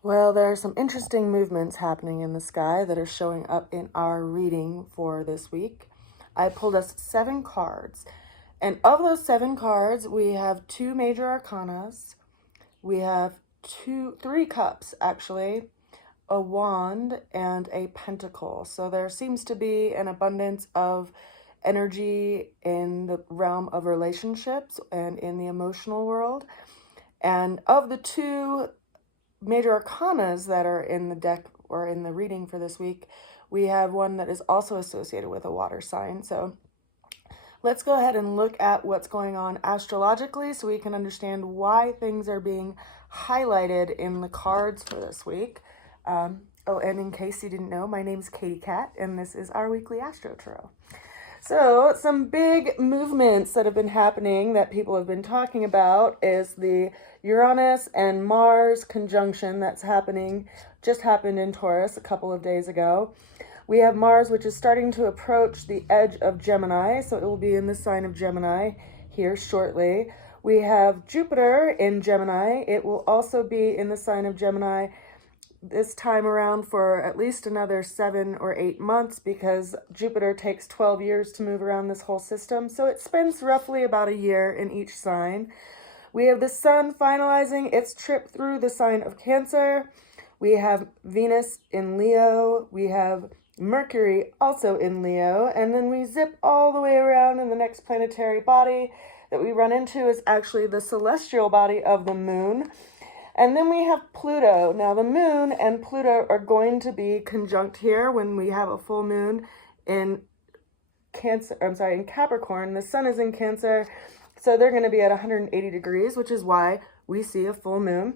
Well, there are some interesting movements happening in the sky that are showing up in our reading for this week. I pulled us 7 cards, and of those 7 cards, we have 2 major arcanas. We have 3 cups actually, a wand, and a pentacle. So there seems to be an abundance of energy in the realm of relationships and in the emotional world. And of the 2 major arcanas that are in the deck or in the reading for this week, we have one that is also associated with a water sign. So let's go ahead and look at what's going on astrologically so we can understand why things are being highlighted in the cards for this week. And in case you didn't know, my name's Katie Cat, and this is our weekly Astro Tarot. So some big movements that have been happening that people have been talking about is the Uranus and Mars conjunction that's just happened in Taurus a couple of days ago. We have Mars, which is starting to approach the edge of Gemini, so it will be in the sign of Gemini here shortly. We have Jupiter in Gemini. It will also be in the sign of Gemini this time around for at least another 7 or 8 months, because Jupiter takes 12 years to move around this whole system. So it spends roughly about a year in each sign. We have the Sun finalizing its trip through the sign of Cancer. We have Venus in Leo. We have Mercury also in Leo. And then we zip all the way around, and the next planetary body that we run into is actually the celestial body of the moon. And then we have Pluto. Now the moon and Pluto are going to be conjunct here when we have a full moon in Capricorn. The sun is in Cancer, so they're going to be at 180 degrees, which is why we see a full moon.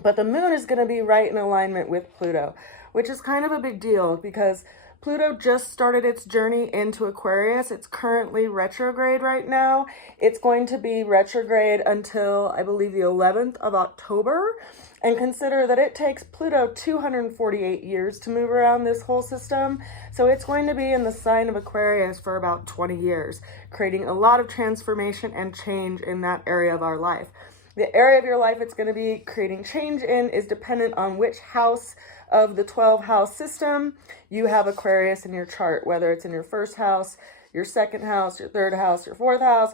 But the moon is going to be right in alignment with Pluto, which is kind of a big deal because Pluto just started its journey into Aquarius. It's currently retrograde right now. It's going to be retrograde until, I believe, the 11th of October. And consider that it takes Pluto 248 years to move around this whole system. So it's going to be in the sign of Aquarius for about 20 years, creating a lot of transformation and change in that area of our life. The area of your life it's going to be creating change in is dependent on which house of the 12 house system you have Aquarius in your chart, whether it's in your first house, your second house, your third house, your fourth house,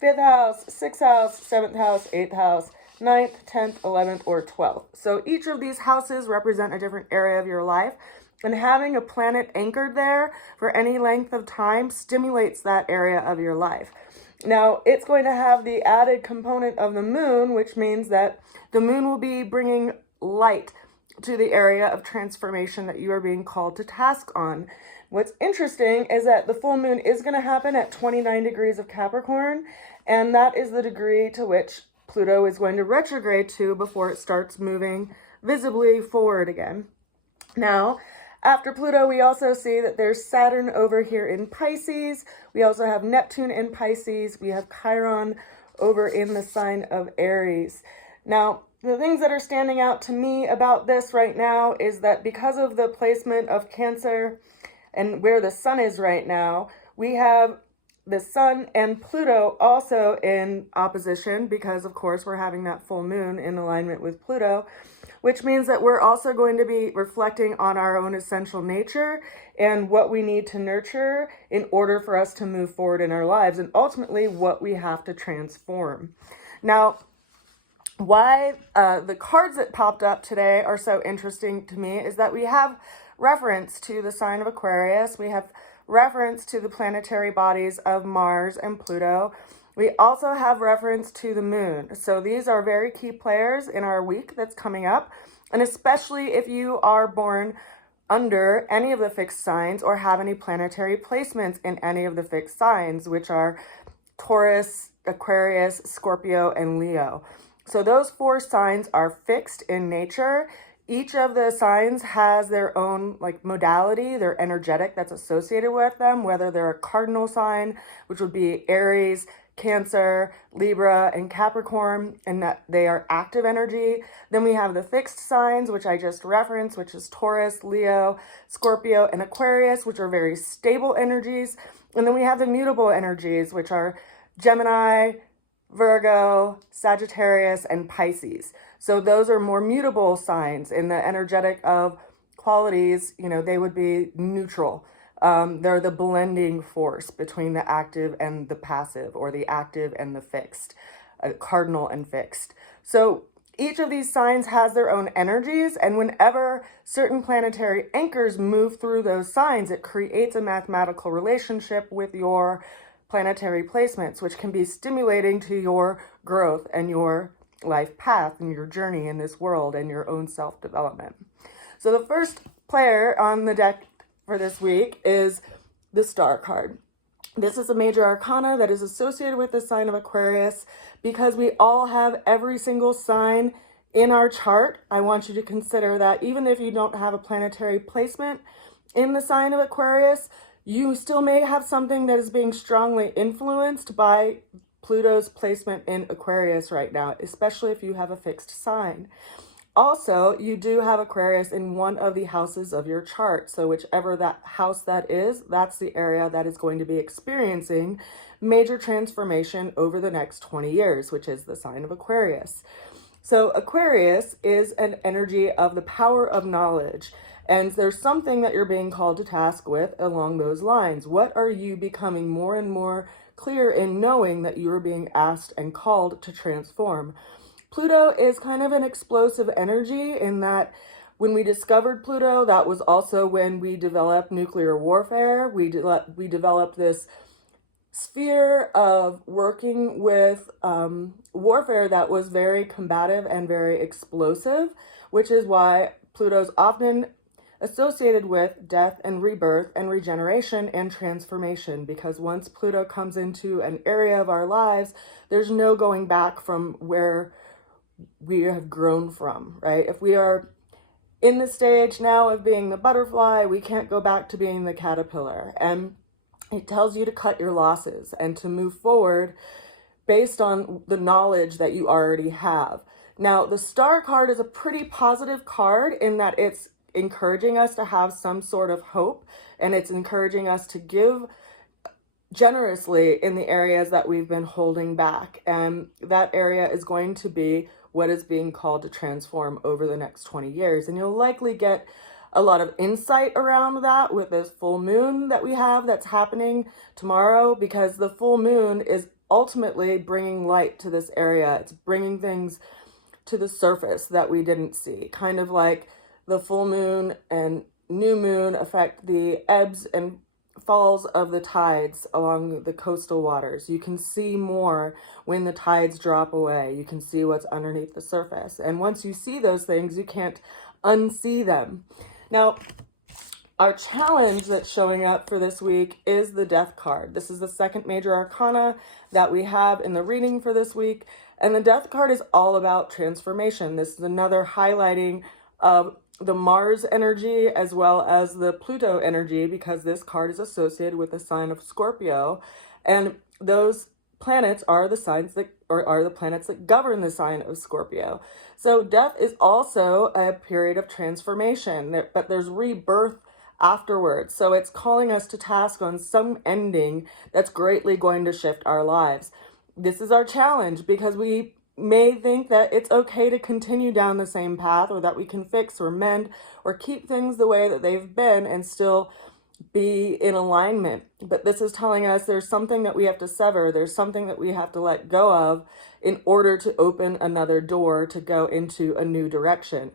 fifth house, sixth house, seventh house, eighth house, 9th, 10th, 11th, or 12th. So each of these houses represent a different area of your life, and having a planet anchored there for any length of time stimulates that area of your life. Now, it's going to have the added component of the moon, which means that the moon will be bringing light to the area of transformation that you are being called to task on. What's interesting is that the full moon is going to happen at 29 degrees of Capricorn, and that is the degree to which Pluto is going to retrograde to before it starts moving visibly forward again. Now, after Pluto, we also see that there's Saturn over here in Pisces. We also have Neptune in Pisces. We have Chiron over in the sign of Aries. Now, the things that are standing out to me about this right now is that because of the placement of Cancer and where the sun is right now, we have the sun and Pluto also in opposition because, of course, we're having that full moon in alignment with Pluto, which means that we're also going to be reflecting on our own essential nature and what we need to nurture in order for us to move forward in our lives, and ultimately what we have to transform. Now, why the cards that popped up today are so interesting to me is that we have reference to the sign of Aquarius. We have reference to the planetary bodies of Mars and Pluto. We also have reference to the moon. So these are very key players in our week that's coming up. And especially if you are born under any of the fixed signs or have any planetary placements in any of the fixed signs, which are Taurus, Aquarius, Scorpio, and Leo. So those 4 signs are fixed in nature. Each of the signs has their own modality, their energetic that's associated with them, whether they're a cardinal sign, which would be Aries, Cancer, Libra, and Capricorn, and that they are active energy. Then we have the fixed signs, which I just referenced, which is Taurus, Leo, Scorpio, and Aquarius, which are very stable energies. And then we have the mutable energies, which are Gemini, Virgo, Sagittarius, and Pisces. So those are more mutable signs. In the energetic of qualities, you know, they would be neutral. They're the blending force between the active and the passive, or the active and the fixed, cardinal and fixed. So each of these signs has their own energies, and whenever certain planetary anchors move through those signs, it creates a mathematical relationship with your planetary placements, which can be stimulating to your growth and your life path and your journey in this world and your own self-development. So the first player on the deck for this week is the Star card. This is a major arcana that is associated with the sign of Aquarius. Because we all have every single sign in our chart, I want you to consider that even if you don't have a planetary placement in the sign of Aquarius, you still may have something that is being strongly influenced by Pluto's placement in Aquarius right now, especially if you have a fixed sign. Also, you do have Aquarius in one of the houses of your chart. So whichever that house that is, that's the area that is going to be experiencing major transformation over the next 20 years, which is the sign of Aquarius. So Aquarius is an energy of the power of knowledge. And there's something that you're being called to task with along those lines. What are you becoming more and more clear in knowing that you are being asked and called to transform? Pluto is kind of an explosive energy in that when we discovered Pluto, that was also when we developed nuclear warfare. We developed this sphere of working with warfare that was very combative and very explosive, which is why Pluto's often associated with death and rebirth and regeneration and transformation, because once Pluto comes into an area of our lives, there's no going back from where we have grown from, right? If we are in the stage now of being the butterfly, we can't go back to being the caterpillar. And it tells you to cut your losses and to move forward based on the knowledge that you already have. Now, the Star card is a pretty positive card in that it's encouraging us to have some sort of hope, and it's encouraging us to give generously in the areas that we've been holding back. And that area is going to be what is being called to transform over the next 20 years. And you'll likely get a lot of insight around that with this full moon that we have that's happening tomorrow, because the full moon is ultimately bringing light to this area. It's bringing things to the surface that we didn't see, kind of like the full moon and new moon affect the ebbs and falls of the tides along the coastal waters. You can see more when the tides drop away. You can see what's underneath the surface. And once you see those things, you can't unsee them. Now, our challenge that's showing up for this week is the Death card. This is the second major arcana that we have in the reading for this week. And the Death card is all about transformation. This is another highlighting of the Mars energy as well as the Pluto energy, because this card is associated with the sign of Scorpio, and those planets are the signs that, or are the planets that govern the sign of Scorpio. So death is also a period of transformation, but there's rebirth afterwards. So it's calling us to task on some ending that's greatly going to shift our lives. This is our challenge, because we may think that it's okay to continue down the same path, or that we can fix or mend or keep things the way that they've been and still be in alignment. But this is telling us there's something that we have to sever. There's something that we have to let go of in order to open another door to go into a new direction.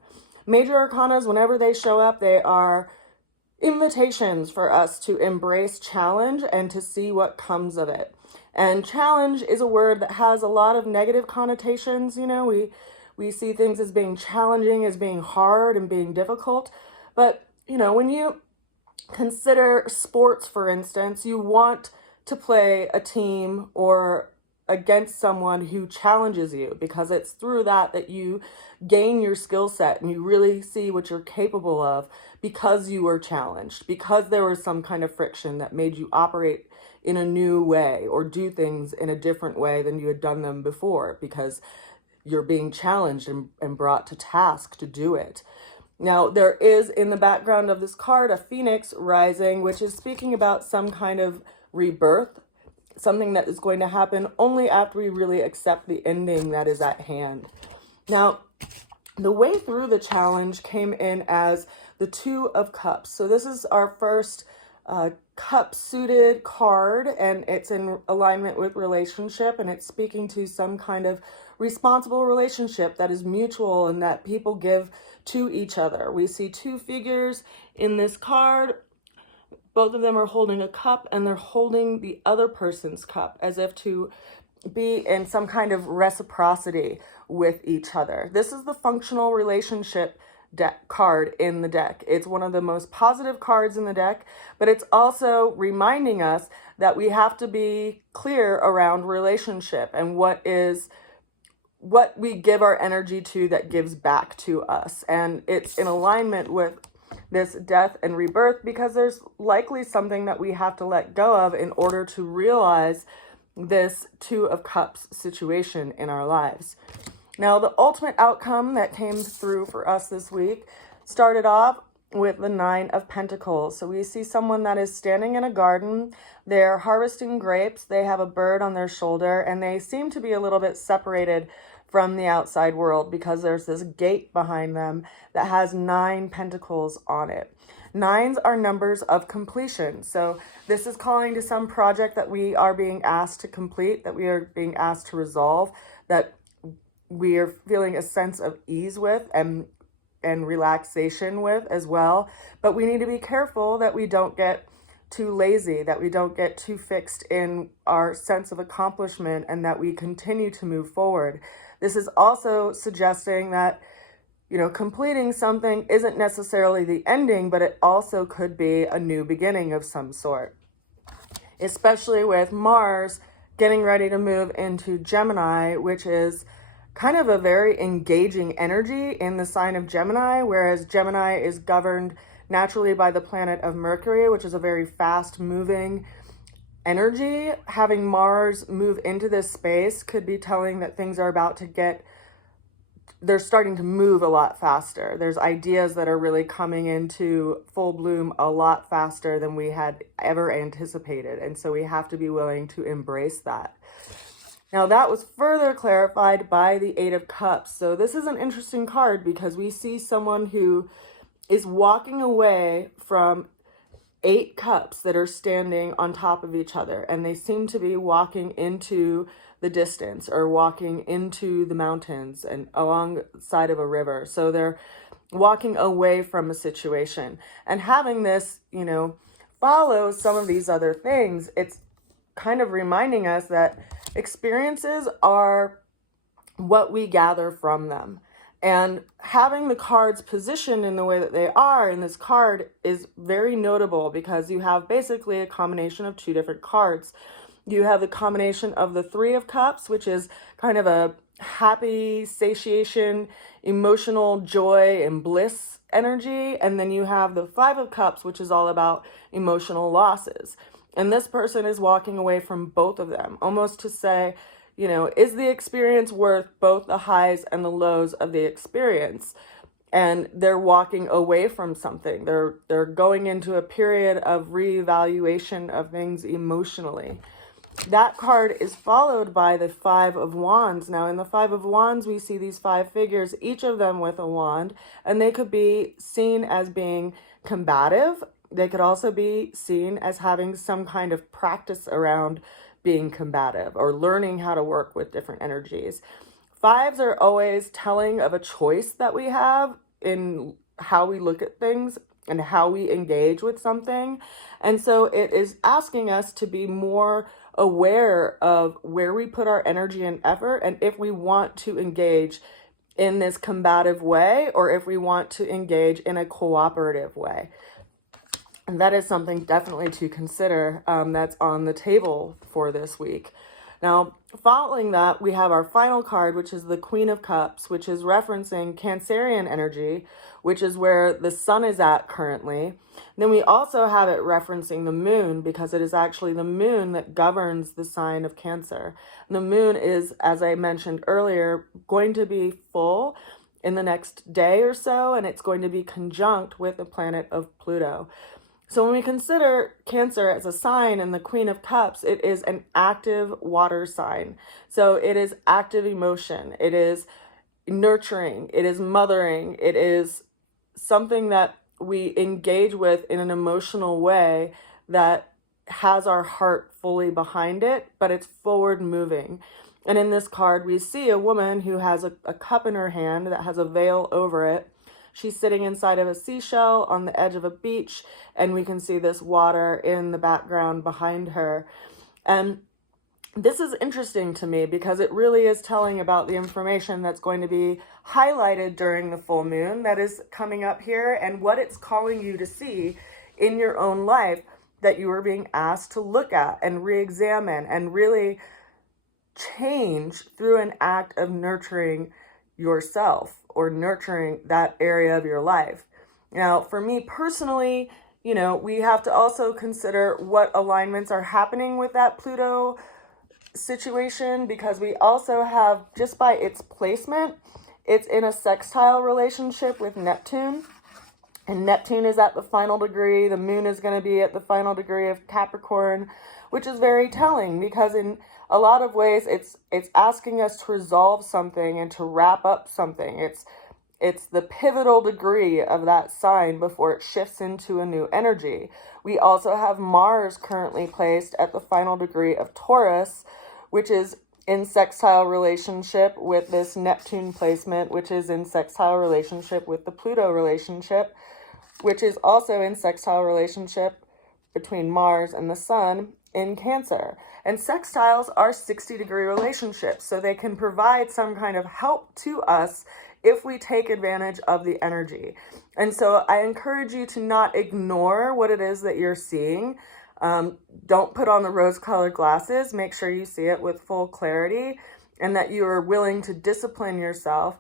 Major arcanas, whenever they show up, they are invitations for us to embrace challenge and to see what comes of it. And challenge is a word that has a lot of negative connotations. You know, we see things as being challenging, as being hard and being difficult. But, you know, when you consider sports, for instance, you want to play a team or against someone who challenges you, because it's through that you gain your skill set and you really see what you're capable of, because you were challenged, because there was some kind of friction that made you operate in a new way or do things in a different way than you had done them before, because you're being challenged and brought to task to do it. Now, there is in the background of this card a phoenix rising, which is speaking about some kind of rebirth, something that is going to happen only after we really accept the ending that is at hand. Now, The way through the challenge came in as the Two of Cups. So this is our first cup suited card, and it's in alignment with relationship, and it's speaking to some kind of responsible relationship that is mutual and that people give to each other. We see two figures in this card. Both of them are holding a cup, and they're holding the other person's cup as if to be in some kind of reciprocity with each other. This is the functional relationship deck card in the deck. It's one of the most positive cards in the deck, but it's also reminding us that we have to be clear around relationship and what we give our energy to that gives back to us. And it's in alignment with this death and rebirth, because there's likely something that we have to let go of in order to realize this Two of Cups situation in our lives. Now, the ultimate outcome that came through for us this week started off with the Nine of Pentacles. So we see someone that is standing in a garden. They're harvesting grapes. They have a bird on their shoulder, and they seem to be a little bit separated from the outside world because there's this gate behind them that has 9 pentacles on it. Nines are numbers of completion. So this is calling to some project that we are being asked to complete, that we are being asked to resolve, that we are feeling a sense of ease with and relaxation with as well. But we need to be careful that we don't get too lazy, that we don't get too fixed in our sense of accomplishment, and that we continue to move forward. This is also suggesting that, completing something isn't necessarily the ending, but it also could be a new beginning of some sort. Especially with Mars getting ready to move into Gemini, which is kind of a very engaging energy in the sign of Gemini, whereas Gemini is governed naturally by the planet of Mercury, which is a very fast-moving energy. Having Mars move into this space could be telling that things are about to they're starting to move a lot faster. There's ideas that are really coming into full bloom a lot faster than we had ever anticipated. And so we have to be willing to embrace that. Now, that was further clarified by the Eight of Cups. So this is an interesting card because we see someone who is walking away from 8 cups that are standing on top of each other, and they seem to be walking into the distance or walking into the mountains and alongside of a river. So they're walking away from a situation, and having this, follow some of these other things. It's kind of reminding us that experiences are what we gather from them. And having the cards positioned in the way that they are in this card is very notable because you have basically a combination of 2 different cards. You have the combination of the Three of Cups, which is kind of a happy, satiation, emotional joy and bliss energy. And then you have the Five of Cups, which is all about emotional losses. And this person is walking away from both of them, almost to say, is the experience worth both the highs and the lows of the experience? And they're walking away from something. They're going into a period of reevaluation of things emotionally. That card is followed by the Five of Wands. Now, in the Five of Wands, we see these 5 figures, each of them with a wand, and they could be seen as being combative. They could also be seen as having some kind of practice around being combative or learning how to work with different energies. 5s are always telling of a choice that we have in how we look at things and how we engage with something. And so it is asking us to be more aware of where we put our energy and effort, and if we want to engage in this combative way or if we want to engage in a cooperative way. And that is something definitely to consider that's on the table for this week. Now, following that, we have our final card, which is the Queen of Cups, which is referencing Cancerian energy, which is where the sun is at currently. Then we also have it referencing the moon, because it is actually the moon that governs the sign of Cancer. And the moon is, as I mentioned earlier, going to be full in the next day or so, and it's going to be conjunct with the planet of Pluto. So when we consider Cancer as a sign and the Queen of Cups, it is an active water sign. So it is active emotion. It is nurturing, it is mothering, it is something that we engage with in an emotional way that has our heart fully behind it, but it's forward moving. And in this card, we see a woman who has a cup in her hand that has a veil over it. She's sitting inside of a seashell on the edge of a beach, and we can see this water in the background behind her. And this is interesting to me because it really is telling about the information that's going to be highlighted during the full moon that is coming up here, and what it's calling you to see in your own life that you are being asked to look at and re-examine and really change through an act of nurturing yourself or nurturing that area of your life. Now, for me personally, we have to also consider what alignments are happening with that Pluto situation, because we also have, just by its placement, it's in a sextile relationship with Neptune, and Neptune is at the final degree. The moon is going to be at the final degree of Capricorn, which is very telling because in a lot of ways it's asking us to resolve something and to wrap up something. It's the pivotal degree of that sign before it shifts into a new energy. We also have Mars currently placed at the final degree of Taurus, which is in sextile relationship with this Neptune placement, which is in sextile relationship with the Pluto relationship, which is also in sextile relationship between Mars and the Sun in Cancer. And sextiles are 60-degree relationships, so they can provide some kind of help to us if we take advantage of the energy. And so I encourage you to not ignore what it is that you're seeing. Don't put on the rose-colored glasses. Make sure you see it with full clarity, and that you are willing to discipline yourself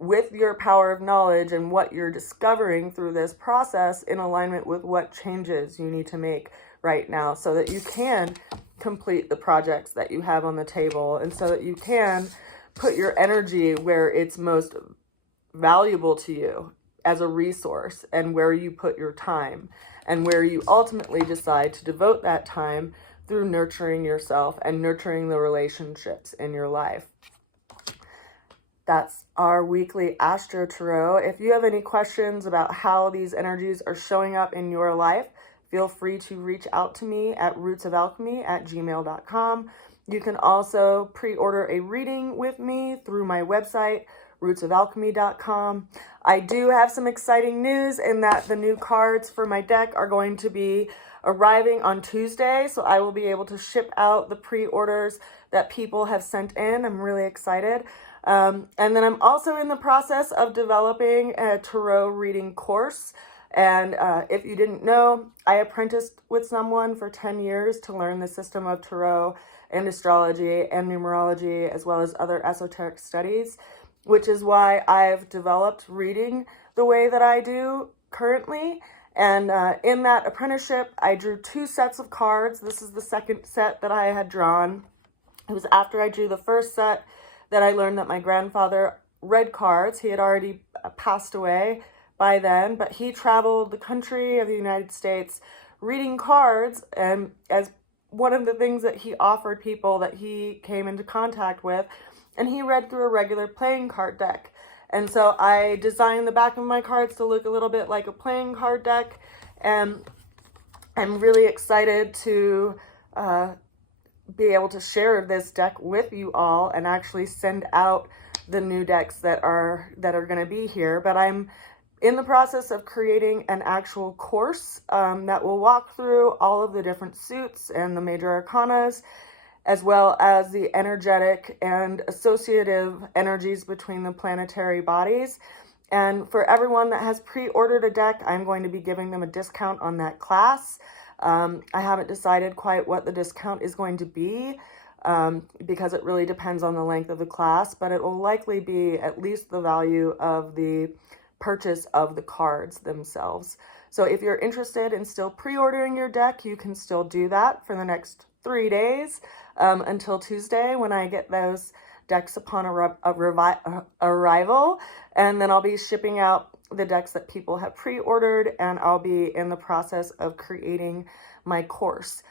with your power of knowledge and what you're discovering through this process in alignment with what changes you need to make right now so that you can complete the projects that you have on the table, and so that you can put your energy where it's most valuable to you as a resource, and where you put your time, and where you ultimately decide to devote that time through nurturing yourself and nurturing the relationships in your life. That's our weekly Astro Tarot. If you have any questions about how these energies are showing up in your life, feel free to reach out to me at rootsofalchemy@gmail.com. You can also pre-order a reading with me through my website, rootsofalchemy.com. I do have some exciting news in that the new cards for my deck are going to be arriving on Tuesday, so I will be able to ship out the pre-orders that people have sent in. I'm really excited. And then I'm also in the process of developing a tarot reading course. And if you didn't know, I apprenticed with someone for 10 years to learn the system of tarot and astrology and numerology, as well as other esoteric studies, which is why I've developed reading the way that I do currently. And in that apprenticeship, I drew 2 sets of cards. This is the second set that I had drawn. It was after I drew the first set that I learned that my grandfather read cards. He had already passed away by then, but he traveled the country of the United States reading cards, and as one of the things that he offered people that he came into contact with, and he read through a regular playing card deck. And so I designed the back of my cards to look a little bit like a playing card deck, and I'm really excited to be able to share this deck with you all and actually send out the new decks that are going to be here. But I'm in the process of creating an actual course that will walk through all of the different suits and the major arcanas, as well as the energetic and associative energies between the planetary bodies. And for everyone that has pre-ordered a deck, I'm going to be giving them a discount on that class. I haven't decided quite what the discount is going to be because it really depends on the length of the class, but it will likely be at least the value of the purchase of the cards themselves. So if you're interested in still pre-ordering your deck, you can still do that for the next 3 days until Tuesday, when I get those decks upon arrival, and then I'll be shipping out the decks that people have pre-ordered, and I'll be in the process of creating my course.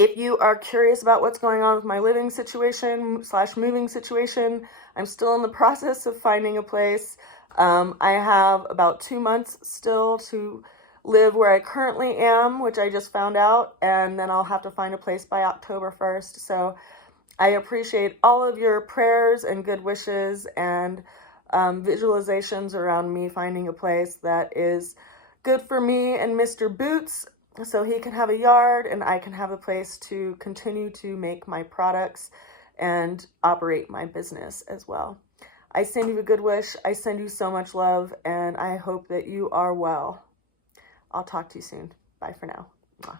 If you are curious about what's going on with my living situation / moving situation, I'm still in the process of finding a place. I have about 2 months still to live where I currently am, which I just found out, and then I'll have to find a place by October 1st. So I appreciate all of your prayers and good wishes and visualizations around me finding a place that is good for me and Mr. Boots, so he can have a yard and I can have a place to continue to make my products and operate my business as well. I send you a good wish. I send you so much love, and I hope that you are well. I'll talk to you soon. Bye for now. Mwah.